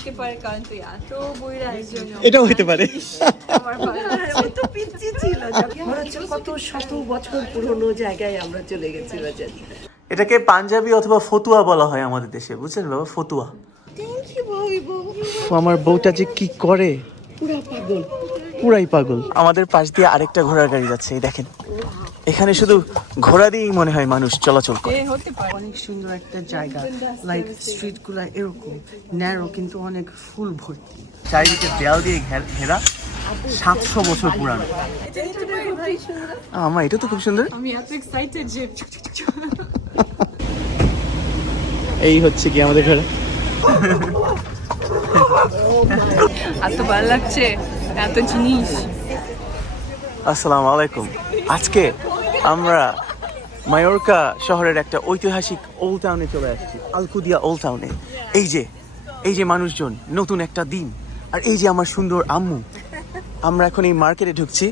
হতে পারে কারণ তুই এত বইরা একজন এটাও হতে পারে। আমার। ও তো পিচ্ছি ছিল কত শত বছর পুরনো জায়গায় আমরা চলে গেছি বাজার এটাকে পাঞ্জাবি অথবা ফতুয়া বলা হয় আমাদের দেশে বুঝছেন বাবা? ফতুয়া। আমার বউটা যে কি করে? পুরা পাগল। পুরাই পাগল। আমাদের পাশ দিয়ে আরেকটা ঘোড়ার গাড়ি যাচ্ছে এই দেখেন। এখানে শুধু ঘোড়া দিয়েই মনে হয় মানুষ চলাচল করে। এ হতে পারে। অনেক সুন্দর একটা জায়গা লাইক স্ট্রিটগুলা এরকম ন্যারো কিন্তু অনেক ফুল ভর্তি। চারিদিকে দেয়াল দিয়ে ঘেরা সাতশো বছর পুরানো। আমার এটা তো খুব সুন্দর। আমি এত এক্সাইটেড যে এই হচ্ছে কি আমাদের ঘরে। এত ভালো লাগছে। এত জিনিস। আসসালামু আলাইকুম। আজকে আমরা মায়োরকা শহরের একটা ঐতিহাসিক ওল্ড টাউনে চলে আসছি, আলকুদিয়া ওল্ড টাউনে এই যে এই যে মানুষজন, নতুন একটা দিন। আর এই যে আমার সুন্দর আম্মু, আমরা এখন এই মার্কেটে ঢুকছি।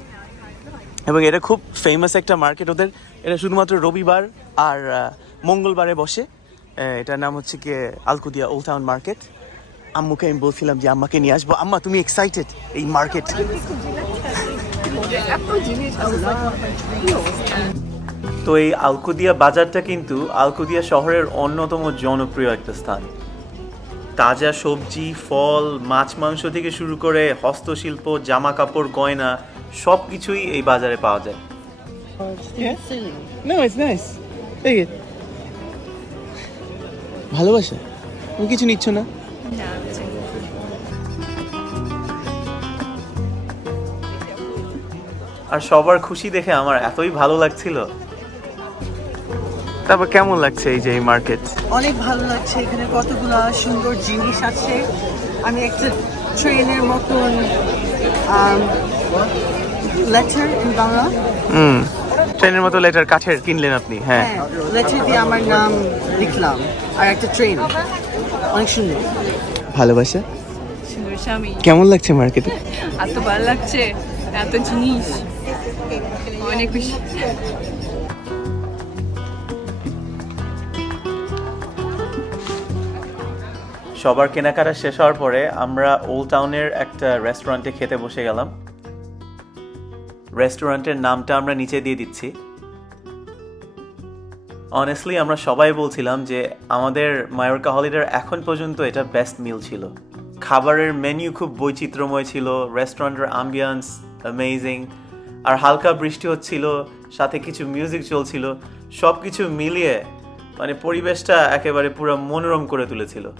এবং এটা খুব ফেমাস একটা মার্কেট ওদের। এটা শুধুমাত্র রবিবার আর মঙ্গলবারে বসে। এটার নাম হচ্ছে কি আলকুদিয়া ওল্ড টাউন মার্কেট আম্মুকে আমি বলছিলাম যে আম্মাকে নিয়ে আসব। আম্মা তুমি এক্সাইটেড এই মার্কেট তো এই আলকুদিয়া বাজারটা কিন্তু আলকুদিয়া শহরের অন্যতম জনপ্রিয় একটা স্থান। তাজা সবজি ফল মাছ মাংস থেকে শুরু করে হস্তশিল্প জামা কাপড় গয়না সব কিছুই এই বাজারে পাওয়া যায়. ভালোবাসা? তুমি কিছু নিচ্ছ না? আর সবার খুশি দেখে আমার এতই ভালো লাগছিল। তারপর কেমন লাগছে এই যে এই মার্কেট অনেক ভালো লাগছে এখানে কতগুলা সুন্দর জিনিস আছে। আমি একটা ট্রেনের মতন লেটার ইন বাংলা। হুম ট্রেনের মতো লেটার কাঠের কিনলেন আপনি হ্যাঁ। হ্যাঁ লেটার দিয়ে আমার নাম লিখলাম আর একটা ট্রেন অনেক সুন্দর। ভালোবাসা? সুন্দর স্বামী কেমন লাগছে মার্কেটে? এত ভালো লাগছে এত জিনিস। অনেক বেশি। সবার কেনাকাটা শেষ হওয়ার পরে আমরা ওল্ড টাউনের একটা রেস্টুরেন্টে খেতে বসে গেলাম। রেস্টুরেন্টের নামটা আমরা নিচে দিয়ে দিচ্ছি। অনেস্টলি আমরা সবাই বলছিলাম যে আমাদের মায়োরকা হলিডের এখন পর্যন্ত এটা বেস্ট মিল ছিল। খাবারের মেনু খুব বৈচিত্র্যময় ছিল রেস্টুরেন্টের আম্বিয়ান্স অ্যামেজিং আর হালকা বৃষ্টি হচ্ছিল, সাথে কিছু মিউজিক চলছিল সব কিছু মিলিয়ে মানে পরিবেশটা একেবারে পুরো মনোরম করে তুলেছিল।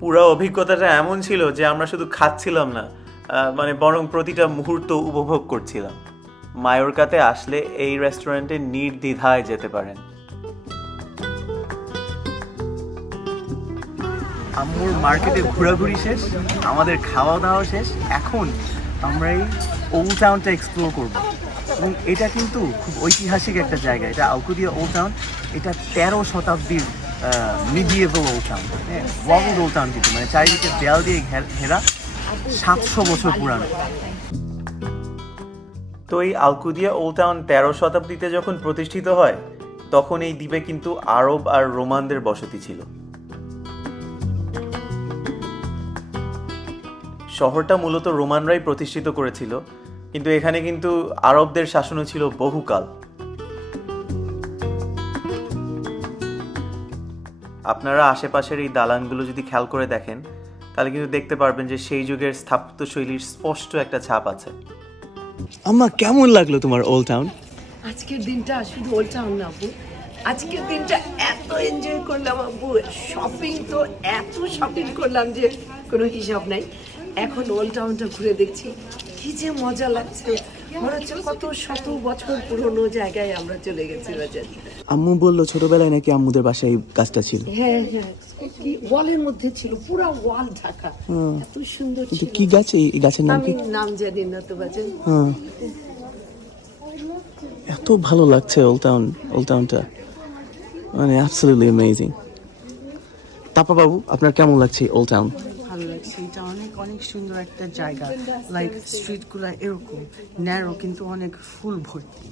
পুরো অভিজ্ঞতাটা এমন ছিল যে আমরা শুধু খাচ্ছিলাম না মানে বরং প্রতিটা মুহূর্ত উপভোগ করছিলাম। মায়োরকাতে আসলে এই রেস্টুরেন্টে নির্দ্বিধায় যেতে পারেন। আম্মুর মার্কেটে ঘোরাঘুরি শেষ, আমাদের খাওয়া দাওয়া শেষ। এখন আমরা এই ওল্ড টাউনটা এক্সপ্লোর করব। এবং এটা কিন্তু খুব ঐতিহাসিক একটা জায়গা। এটা আলকুদিয়া ওল্ড টাউন এটা তেরো শতাব্দীর মিডিয়েবল ওল্ড টাউন হ্যাঁ ওয়ার্ল্ড ওল্ড টাউন কিন্তু মানে চারিদিকে দেয়াল দিয়ে ঘেরা সাতশো বছর পুরানো। তো এই আলকুদিয়া ওল্ড টাউন তেরো শতাব্দীতে যখন প্রতিষ্ঠিত হয়, তখন এই দ্বীপে কিন্তু আরব আর রোমানদের বসতি ছিল। শহরটা মূলত রোমানরাই প্রতিষ্ঠিত করেছিল কিন্তু এখানে কিন্তু আরবদের শাসনও ছিল বহুকাল। আপনারা আশেপাশের এই দালানগুলো যদি খেয়াল করে দেখেন তাহলে কিন্তু দেখতে পারবেন যে সেই যুগের স্থাপত্যশৈলীর স্পষ্ট একটা ছাপ আছে। আম্মা কেমন লাগল তোমার ওল্ড টাউন আজকের দিনটা শুধু ওল্ড টাউন না আপু। আজকের দিনটা এত এনজয় করলাম আব্বু শপিং তো এত শপিং করলাম যে কোনো হিসাব নাই। এখন ওল্ড টাউনটা ঘুরে দেখছি। কি যে মজা লাগছে। মনে হচ্ছে কত শত বছর পুরনো জায়গায় আমরা চলে গেছি বাজার। আম্মু বলল ছোটবেলায় নাকি আম্মুদের বাসায় এই গাছটা ছিল। হ্যাঁ হ্যাঁ। কি ওয়ালের মধ্যে ছিল পুরো ওয়াল ঢাকা। এত সুন্দর ছিল। কি গাছ এই গাছের নাম কি? নাম জানি না তো বাজার। হ্যাঁ এত ভালো লাগছে ওল্ড টাউন ওল্ড টাউনটা মানে অ্যাবসলিউটলি অ্যামেজিং তাপা বাবু আপনার কেমন লাগছে ওল্ড টাউন অনেক সুন্দর একটা জায়গা। লাইক স্ট্রিটগুলা এরকম ন্যারো কিন্তু অনেক ফুল ভর্তি।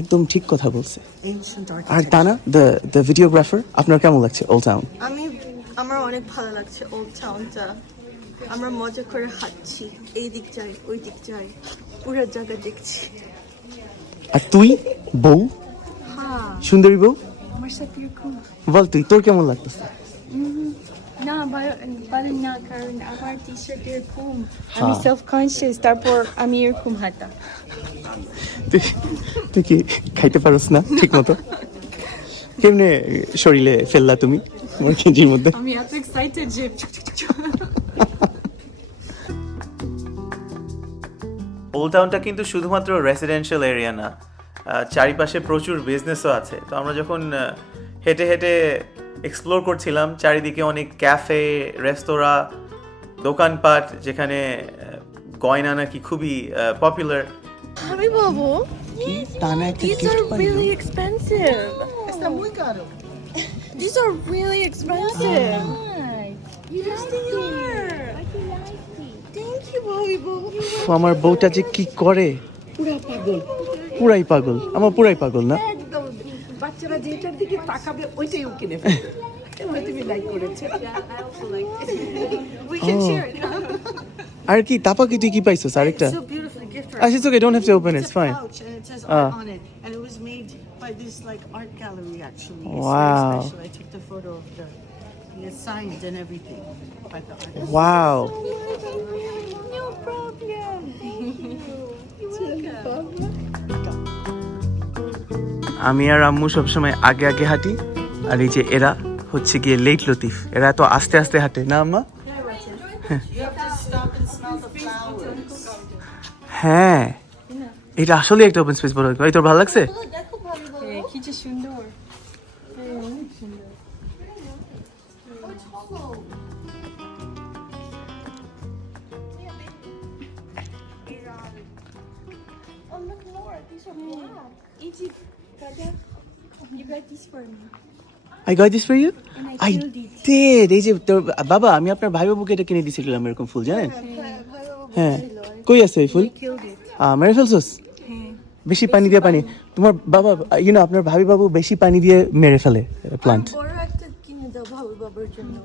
একদম ঠিক কথা বলছে। আর. তানা দ্য দ্য ভিডিওগ্রাফার আপনার কেমন লাগছে ওল্ড টাউন আমি আমার অনেক ভালো লাগছে ওল্ড টাউনটা আমরা মজা করে হাঁটছি এই দিক যাই ওই দিক যাই পুরো জায়গা দেখছি। আর তুই বউ? সুন্দরী বউ? আমার সাথে বল তুই তোর কেমন লাগতেছে? না ভালো না কারণ আমার টি শার্ট এরকম আমি সেলফ কনসিয়াস তারপর আমি এরকম তুই কি খাইতে পারস না ঠিক মতো কেমনে শরীরে ফেললা তুমি কেজির মধ্যে? আমি এত এক্সাইটেড যে ওল্ড টাউনটা কিন্তু শুধুমাত্র রেসিডেন্সিয়াল এরিয়া না। চারিপাশে প্রচুর বিজনেসও আছে। তো আমরা যখন হেঁটে হেঁটে এক্সপ্লোর করছিলাম। চারিদিকে অনেক ক্যাফে রেস্তোরাঁ দোকানপাট যেখানে গয়না নাকি খুবই পপুলার আমি বলব তা না একটা These are really expensive. Está muy caro. These are really expensive. Yes, they are. Thank you, Bobby Boo. আমার বউটা যে কি করে? পুরা পাগল। পুরাই পাগল। আমার পুরাই পাগল না? বাচ্চারা যেটার দিকে তাকাবে ওইটাই ও কিনে ফেলবে এবার তুমি লাইক করেছে We can share it. আর কি তাপা কি তুই কি পাইছিস আরেকটা So beautifully gift Ah, it's okay, don't have to open it, It's it's a fine. pouch and it says Ah. art on it, and it was made by this like art gallery actually. It's Wow. very special. I took the photo of the, it's signed and everything by the artist. Wow আমি আর আম্মু সবসময় আগে আগে হাঁটি, আর এই যে এরা হচ্ছে গিয়ে লেট লতিফ। এরা তো আস্তে আস্তে হাঁটে, না আম্মা. হ্যাঁ এটা আসলে একটা ওপেন স্পেস বড় তোর ভালো লাগছে? Easy, Kada. You got this for me. I you And I I it. Did এই যে তোর বাবা আমি আপনার ভাই বাবুকে এটা কিনে দিয়েছিলাম এরকম ফুল জানেন? হ্যাঁ কই আছে এই ফুল? মেরে ফেলছস হ্যাঁ। বেশি পানি দিয়ে পানি। তোমার বাবা ইউ নো আপনার ভাবি বাবু বেশি পানি দিয়ে মেরে ফেলে প্লান্ট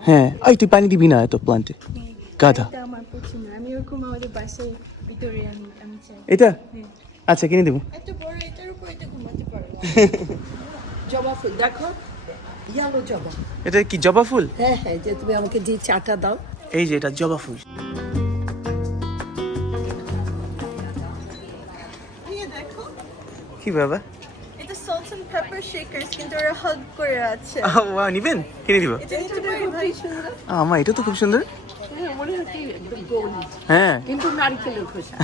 হ্যাঁ। ওই তুই পানি দিবি না এত প্লান্টে গাধা। এটা? আমার আচ্ছা কিনে দেবো। এত বড় এটার উপর এটা ঘুমাতে পারো জবা ফুল দেখো ইয়ালো জবা। এটা কি জবা ফুল? হ্যাঁ হ্যাঁ যে তুমি আমাকে যে চাটা দাও। এই যে এটা জবা ফুল। কি বাবা? এটা সল্ট এন্ড পেপার শেকারস কিন্তু ওরা হাগ করে আছে। ওয়া নিবেন? কিনে দিব। এটা নিতে ভাই সুন্দর। আমা এটা তো খুব সুন্দর। মনে হচ্ছে একদম গোল। হ্যাঁ। কিন্তু নারকেলের খোসা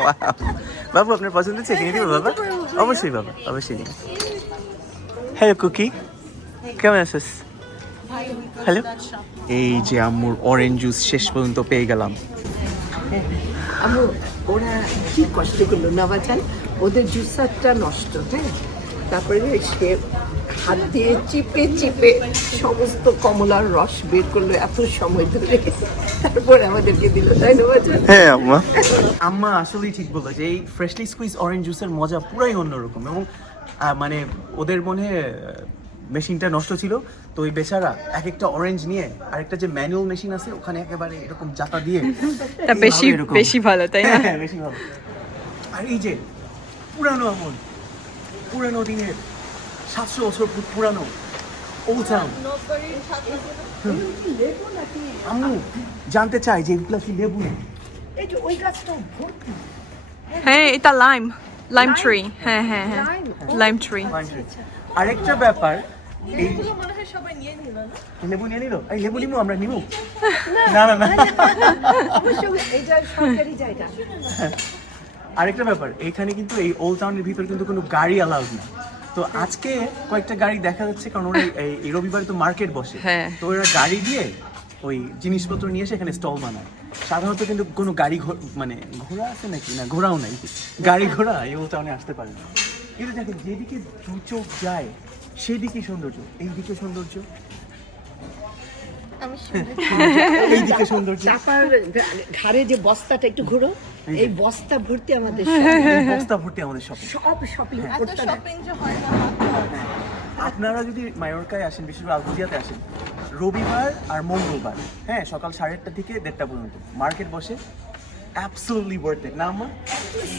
বাবু আপনার পছন্দ হচ্ছে কিনে দিব বাবা? অবশ্যই বাবা অবশ্যই নিন হ্যালো কুকি কেমন আছিস? হ্যালো এই যে আম্মুর অরেঞ্জ জুস শেষ পর্যন্ত পেয়ে গেলাম। আমি ওরা কি কষ্ট করল না বাচান ওদের জুসারটা নষ্ট হ্যাঁ? তারপরে সে হাত দিয়ে চিপে চিপে সমস্ত কমলার রস বের করল এত সময় ধরে। তারপরে আমাদেরকে দিল তাই না হ্যাঁ আম্মা। আম্মা আসলেই ঠিক বলল যে এই ফ্রেশলি স্কুইজ অরেঞ্জ জুসের মজা পুরাই অন্যরকম এবং মানে ওদের মনে মেশিনটা নষ্ট ছিল তো ওই বেচারা এক একটা অরেঞ্জ নিয়ে আরেকটা যে ম্যানুয়াল মেশিন আছে ওখানে একেবারে এরকম জাতা দিয়ে বেশি বেশি ভালো তাই না? হ্যাঁ বেশি ভালো। আর এই যে পুরানো আমল পুরানো দিনের সাতশো বছর পুরানো আম্মু জানতে চাই যে এগুলো কি লেবু এই যে ওই গাছটা ভর্তি। হ্যাঁ এটা লাইম লাইম ট্রি। হ্যাঁ হ্যাঁ হ্যাঁ। লাইম? ট্রি। আরেকটা ব্যাপার সবাই নিয়ে নিল না? লেবু নিয়ে নিল? এই লেবু নিবো আমরা নিবো না না না এটা সরকারি জায়গা। আরেকটা ব্যাপার এইখানে কিন্তু এই ওল্ড টাউনের ভিতর কিন্তু কোনো গাড়ি অ্যালাউড না। তো আজকে কয়েকটা গাড়ি দেখা যাচ্ছে কারণ ওরা এই- রবিবারে তো মার্কেট বসে। হ্যাঁ। তো ওরা গাড়ি দিয়ে ওই জিনিসপত্র নিয়ে এসে এখানে স্টল বানায়। সাধারণত কিন্তু কোনো গাড়ি মানে ঘোড়া আছে নাকি? না ঘোড়াও নাই। গাড়ি ঘোড়া এই ওল্ড টাউনে আসতে পারে না। কিন্তু দেখেন যেদিকে দু চোখ যায় সেদিকে সৌন্দর্য। এইদিকে সৌন্দর্য এইদিকে সৌন্দর্য। চাপার ঘাড়ে যে বস্তাটা একটু ঘুরো এই বস্তা ভর্তি আমাদের বস্তা ভর্তি আমাদের শপিং সব শপিং শপিং যে হয় না। আপনারা যদি মায়োরকায় আসেন বিশেষ করে আলগুদিয়াতে আসেন রবিবার আর মঙ্গলবার হ্যাঁ সকাল সাড়ে আটটা থেকে দেড়টা পর্যন্ত মার্কেট বসে অ্যাবসোলুটলি ওয়ার্থ ইট না আম্মা?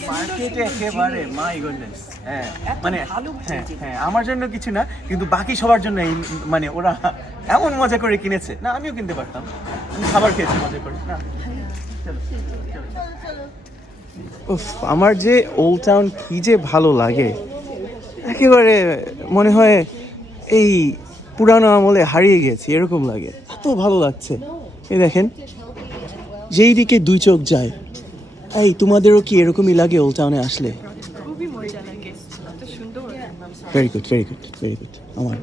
মার্কেটে একেবারে মাই গুডনেস হ্যাঁ মানে হ্যাঁ হ্যাঁ আমার জন্য কিছু না কিন্তু বাকি সবার জন্য এই মানে ওরা এমন মজা করে কিনেছে। না আমিও কিনতে পারতাম। আমি খাবার খেয়েছি মজা করে। না উফ আমার যে ওল্ড টাউন কি যে ভালো লাগে। একেবারে মনে হয় এই পুরানো আমলে হারিয়ে গেছি এরকম লাগে। এত ভালো লাগছে। এই দেখেন যেই দিকে দুই চোখ যায় এই তোমাদেরও কি এরকমই লাগে ওল্ড টাউনে আসলে? খুবই মজা লাগে। এত সুন্দর। Very good very good very good আমার।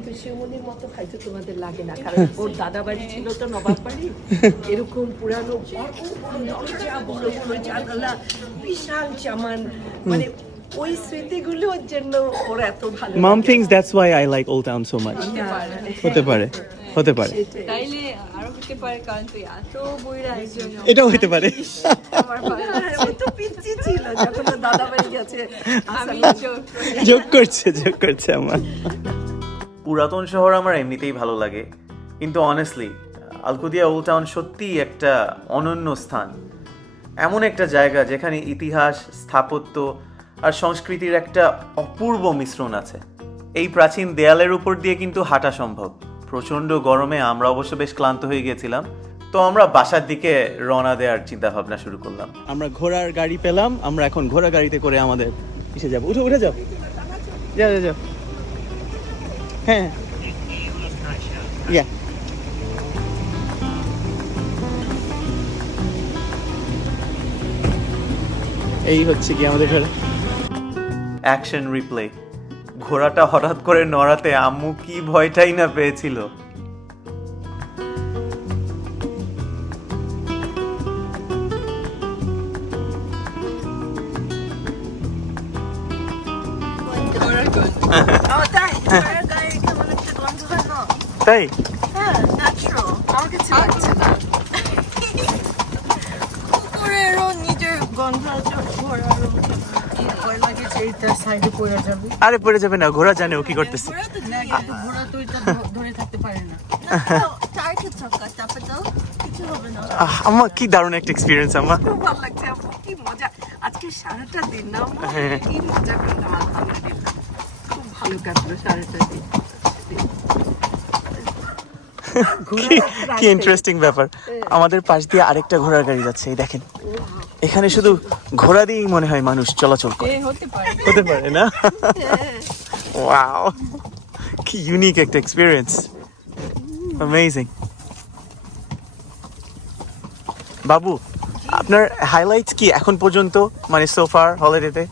মতো তোমাদের লাগে না কারণ ওর দাদা বাড়ি ছিল তো নবাব বাড়ি এরকম পুরানো বড় বড় দরজা বড় বড় জানালা বিশাল চামান মানে ওই স্মৃতিগুলোর জন্য ওর এত ভালো mum things that's why I like old town so much হতে পারে। হতে পারে। তাইলে আরও হতে পারে কারণ তুই এত বইরা একজন। এটাও হতে পারে। আমার ভালো আর ও তো পিচ্ছি ছিল যখন দাদা বাড়ি গেছে। আমি যোগ করছে যোগ করছে আমার। পুরাতন শহর আমার এমনিতেই ভালো লাগে। কিন্তু অনেস্টলি আলকুদিয়া ওল্ড টাউন সত্যিই একটা অনন্য স্থান। এমন একটা জায়গা যেখানে ইতিহাস স্থাপত্য আর সংস্কৃতির একটা অপূর্ব মিশ্রণ আছে। এই প্রাচীন দেয়ালের উপর দিয়ে কিন্তু হাঁটা সম্ভব। প্রচণ্ড গরমে আমরা অবশ্য বেশ ক্লান্ত হয়ে গিয়েছিলাম। তো আমরা বাসার দিকে রওনা দেওয়ার চিন্তা ভাবনা শুরু করলাম। আমরা ঘোড়ার গাড়ি পেলাম আমরা এখন ঘোড়া গাড়িতে করে আমাদের এসে যাব। উঠে উঠে যাও। যাও যাও, হ্যাঁ। এই হচ্ছে কি আমাদের ঘরে। অ্যাকশন রিপ্লে ঘোড়াটা হঠাৎ করে নড়াতে আম্মু কি ভয়টাই না পেয়েছিল। তাই? হ্যাঁ ন্যাচারাল আমার কাছে লাগছে না কুকুরেরও নিজের গন্ধ ভয় লাগে যে সাইডে পড়ে যাবে? আরে পড়ে যাবে না ঘোড়া জানে ও কি করতেছে। ঘোড়া তো না কিন্তু ঘোড়া তো এটা ধরে থাকতে পারে না। চারটে চাকা চাপে দাও কিছু হবে না। আহ, কি দারুণ একটা এক্সপিরিয়েন্স আমার খুব ভালো লাগছে কি মজা। আজকে সারাটা দিন না হ্যাঁ। কি মজা করলাম আলহামদুলিল্লাহ। খুব ভালো কাটলো সারাটা দিন। কি কি ইন্টারেস্টিং ব্যাপার। আমাদের পাশ দিয়ে আরেকটা ঘোড়ার গাড়ি যাচ্ছে এই দেখেন। এখানে শুধু ঘোড়া দিয়েই মনে হয় মানুষ চলাচল করে। হতে পারে। হতে পারে না? ওয়াও কি ইউনিক একটা এক্সপিরিয়েন্স অ্যামেজিং বাবু আপনার হাইলাইটস কি এখন পর্যন্ত? মানে সোফার হলিডেতে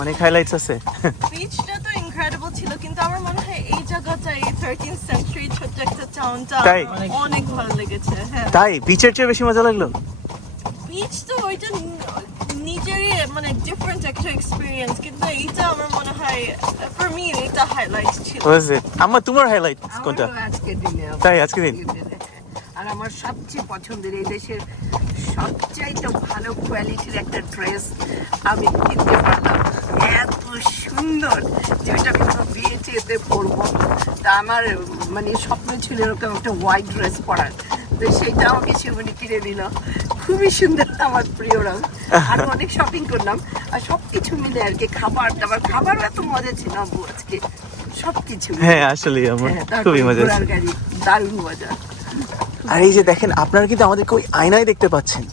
অনেক হাইলাইটস আছে। বিচটা তো ইনক্রেডিবল ছিল কিন্তু আমার মনে হয় এই জায়গাটা এই থার্টিন সেঞ্চুরি ছোট্ট একটা টাউনটা? অনেক ভালো লেগেছে হ্যাঁ। তাই? বিচের চেয়ে বেশি মজা লাগল? বিচ তো ওইটা নিজেরই মানে ডিফারেন্ট একটা এক্সপিরিয়েন্স কিন্তু এইটা আমার মনে হয় ফর মি এটা হাইলাইট ছিল। আম্মা তোমার হাইলাইট কোনটা? আজকে দিনে তাই আজকে দিন? আর আমার সবচেয়ে পছন্দের এই দেশের সবচাইতে ভালো কোয়ালিটির একটা ড্রেস আমি কিনতে পারলাম। সুন্দর যেটা আমি আমার বিয়ে টিয়েতে পরবো। তা আমার মানে স্বপ্ন ছিল এরকম একটা হোয়াইট ড্রেস পরার। তো সেটা আমাকে সেমনি কিনে দিল। খুবই সুন্দর আমার প্রিয় রং। আর অনেক শপিং করলাম। আর সব কিছু মিলে আর কি খাবার দাবার। খাবারও এত মজা ছিল আব্বু আজকে। সব কিছু হ্যাঁ আসলে আমার খুবই মজা গাড়ি। দারুণ মজা। আর এই যে দেখেন আপনারা কিন্তু আমাদেরকে ওই আয়নায় দেখতে পাচ্ছেন।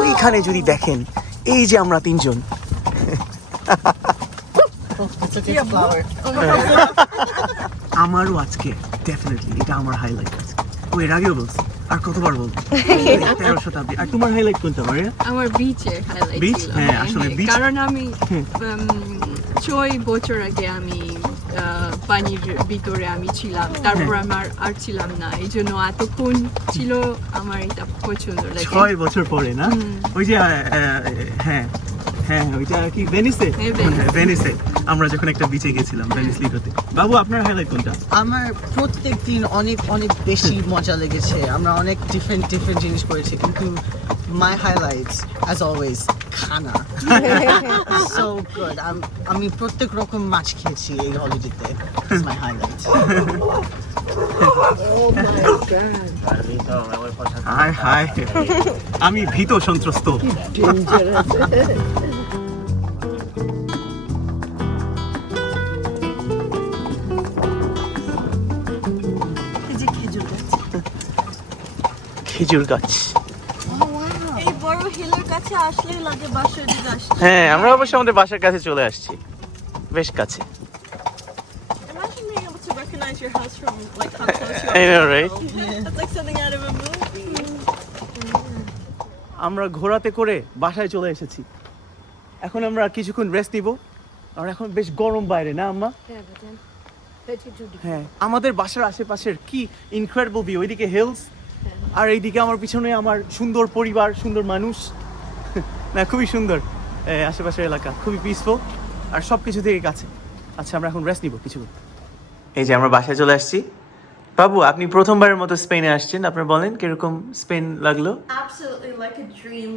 ওইখানে যদি দেখেন এই যে আমরা তিনজন। আমারও আজকে ডেফিনেটলি এটা আমার হাইলাইট আছে ও এর আগেও বলছি আর কতবার বলব? তেরো শতাব্দী আর তোমার হাইলাইট কোনটা মারিয়া আমার বিচের হাইলাইট Beach? হ্যাঁ, আসলে beach- কারণ আমি ছয় বছর আগে আমি আহ, পানির ভিতরে আমি ছিলাম। তারপর হ্যাঁ। আমার আর ছিলাম না। এই জন্য এতক্ষণ ছিল আমার এটা পছন্দ। লাগে ছয় বছর পরে না? ওই যে হ্যাঁ। হ্যাঁ ওইটা কি ভেনিসে হ্যাঁ, ভেনিস। হ্যাঁ, আমরা যখন একটা বিচে গেছিলাম ভেনিস লিটোতে বাবু আপনার হাইলাইট কোনটা? আমার প্রত্যেক দিন অনেক অনেক বেশি মজা লেগেছে। আমরা অনেক ডিফারেন্ট ডিফারেন্ট জিনিস করেছি কিন্তু মাই হাইলাইটস অ্যাজ অলওয়েজ খানা। সো গুড আমি প্রত্যেক রকম মাছ খেয়েছি এই হলিডেতে is my highlight. হায় হায় আমি ভীত সন্ত্রস্ত। খেজুর গাছ। এই বড় হিলের কাছে আসলেই লাগে বাসার দিকে আসতে হ্যাঁ আমরা অবশ্য আমাদের বাসার কাছে চলে আসছি। বেশ কাছে. আমরা ঘোরাতে করে বাসায় চলে এসেছি। এখন আমরা কিছুক্ষণ রেস্ট নিব। আর এখন বেশ গরম বাইরে না আম্মা? হ্যাঁ আমাদের বাসার আশেপাশের কি ইনক্রেডিবল ভিউ ওইদিকে হিলস আর এইদিকে আমার পিছনে আমার সুন্দর পরিবার সুন্দর মানুষ না খুবই সুন্দর আশেপাশের এলাকা খুবই পিসফুল আর সব কিছু থেকে কাছে আচ্ছা আমরা এখন রেস্ট নিব কিছুক্ষণ এই যে আমরা বাসায় চলে আসছি বাবু আপনি প্রথমবারের মতো স্পেনে আসছেন আপনার বলেন কীরকম স্পেন লাগল Absolutely like a dream.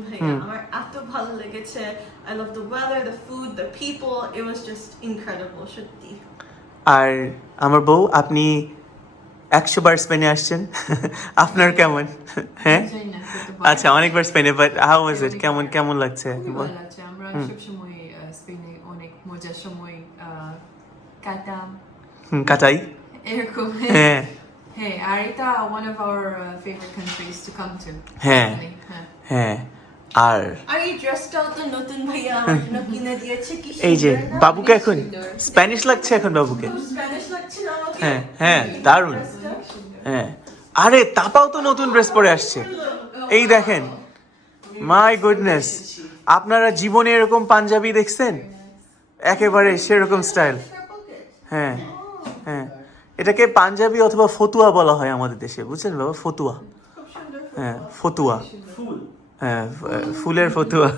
আমার এত ভালো লেগেছে. I love the weather, the food, the people. It was just incredible. সত্যি. আর আমার বউ আপনি একশো বার স্পেনে আসছেন? আপনার কেমন? হ্যাঁ? আচ্ছা অনেকবার স্পেনে বাট হাউ ওয়াজ ইট কেমন কেমন লাগছে? আমরা সবসময় স্পেনে অনেক মজার সময় কাটাম। কাটাই। এরকম। হ্যাঁ। হ্যাঁ আর এটা one of our favourite countries to come to হ্যাঁ। হ্যাঁ। আর আর এই ড্রেসটাও তো নতুন ভাইয়া আমার জন্য কিনে দিয়েছে কি এই যে বাবুকে এখন স্প্যানিশ লাগছে এখন বাবুকে। স্প্যানিশ লাগছে না আমাকে? হ্যাঁ হ্যাঁ দারুণ। হ্যাঁ। আরে তাপাও তো নতুন ড্রেস পরে আসছে। এই দেখেন। মাই গুডনেস আপনারা জীবনে এরকম পাঞ্জাবি দেখছেন? একেবারে সেরকম স্টাইল হ্যাঁ হ্যাঁ। এটাকে পাঞ্জাবি অথবা ফতুয়া বলা হয় আমাদের দেশে। বুঝছেন বাবা? ফতুয়া। হ্যাঁ ফতুয়া। হ্যাঁ ফুলের ফতুয়া।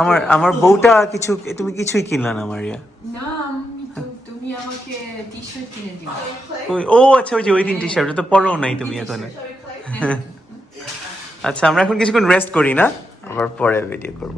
আমার আমার বউটা কিছু তুমি কিছুই কিনলা না মারিয়া। ও আচ্ছা ওই যে ওই দিন টি শার্ট তো পরো নাই তুমি এখন। আচ্ছা আমরা এখন কিছুক্ষণ রেস্ট করি না? আবার পরে ভিডিও করব।